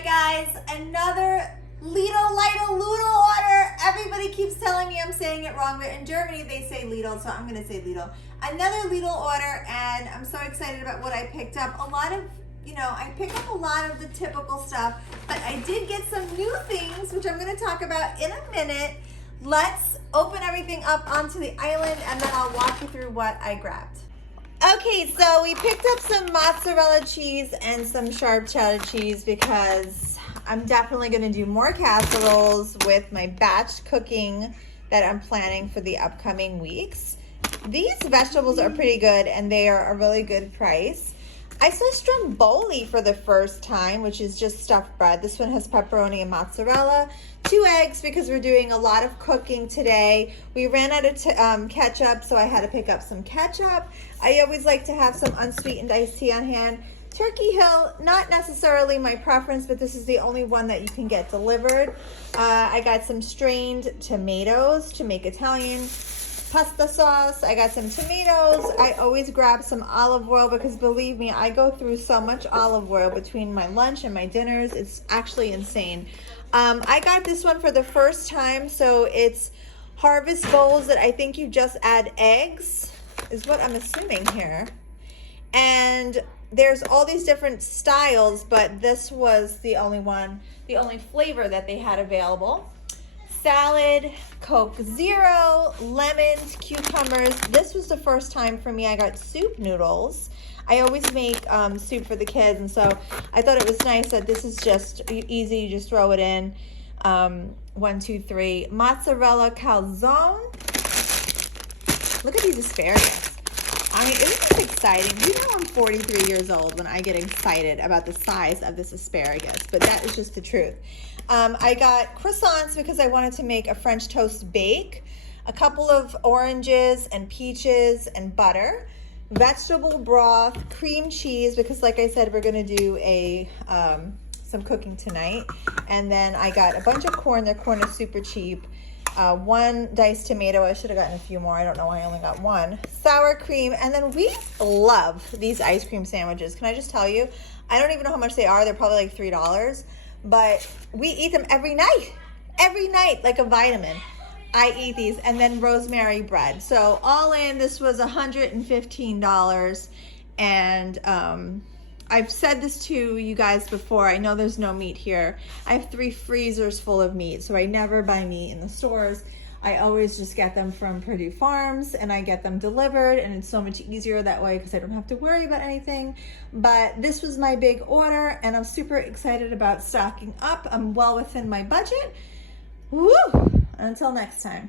right, guys, another Lidl order. Everybody keeps telling me I'm saying it wrong, but in Germany they say Lidl, so I'm gonna say Lidl. Another Lidl order, and I'm so excited about what I picked up. A lot of, I pick up a lot of the typical stuff, but I did get some new things, which I'm gonna talk about in a minute. Let's open everything up onto the island, and then I'll walk you through what I grabbed. Okay, so we picked up some mozzarella cheese and some sharp cheddar cheese because I'm definitely going to do more casseroles with my batch cooking that I'm planning for the upcoming weeks. These vegetables are pretty good and they are a really good price. I saw stromboli for the first time, which is just stuffed bread. This one has pepperoni and mozzarella. 2 eggs because we're doing a lot of cooking today. We ran out of ketchup, so I had to pick up some ketchup. I always like to have some unsweetened iced tea on hand. Turkey Hill, not necessarily my preference, but this is the only one that you can get delivered. I got some strained tomatoes to make Italian pasta sauce. I got some tomatoes. I always grab some olive oil because believe me, I go through so much olive oil between my lunch and my dinners. It's actually insane. I got this one for the first time, so it's harvest bowls that I think you just add eggs, is what I'm assuming here. And there's all these different styles, but this was the only one, the only flavor that they had available. Salad, Coke Zero, lemons, cucumbers. This was the first time for me I got soup noodles. I always make soup for the kids, and so I thought it was nice that this is just easy. You just throw it in. 1, 2, 3. Mozzarella calzone. Look at these asparagus. I mean, isn't this exciting? You know I'm 43 years old when I get excited about the size of this asparagus, but that is just the truth. I got croissants because I wanted to make a French toast bake, a couple of oranges and peaches and butter, vegetable broth, cream cheese, because like I said, we're gonna do some cooking tonight. And then I got a bunch of corn. Their corn is super cheap. 1 diced tomato. I should have gotten a few more. I don't know why I only got 1. Sour cream. And then we love these ice cream sandwiches. Can I just tell you? I don't even know how much they are. They're probably like $3. But we eat them every night. Every night, like a vitamin. I eat these. And then rosemary bread. So all in, this was $115. And I've said this to you guys before. I know there's no meat here. I have 3 freezers full of meat, so I never buy meat in the stores. I always just get them from Purdue Farms, and I get them delivered, and it's so much easier that way because I don't have to worry about anything. But this was my big order, and I'm super excited about stocking up. I'm well within my budget. Woo! Until next time.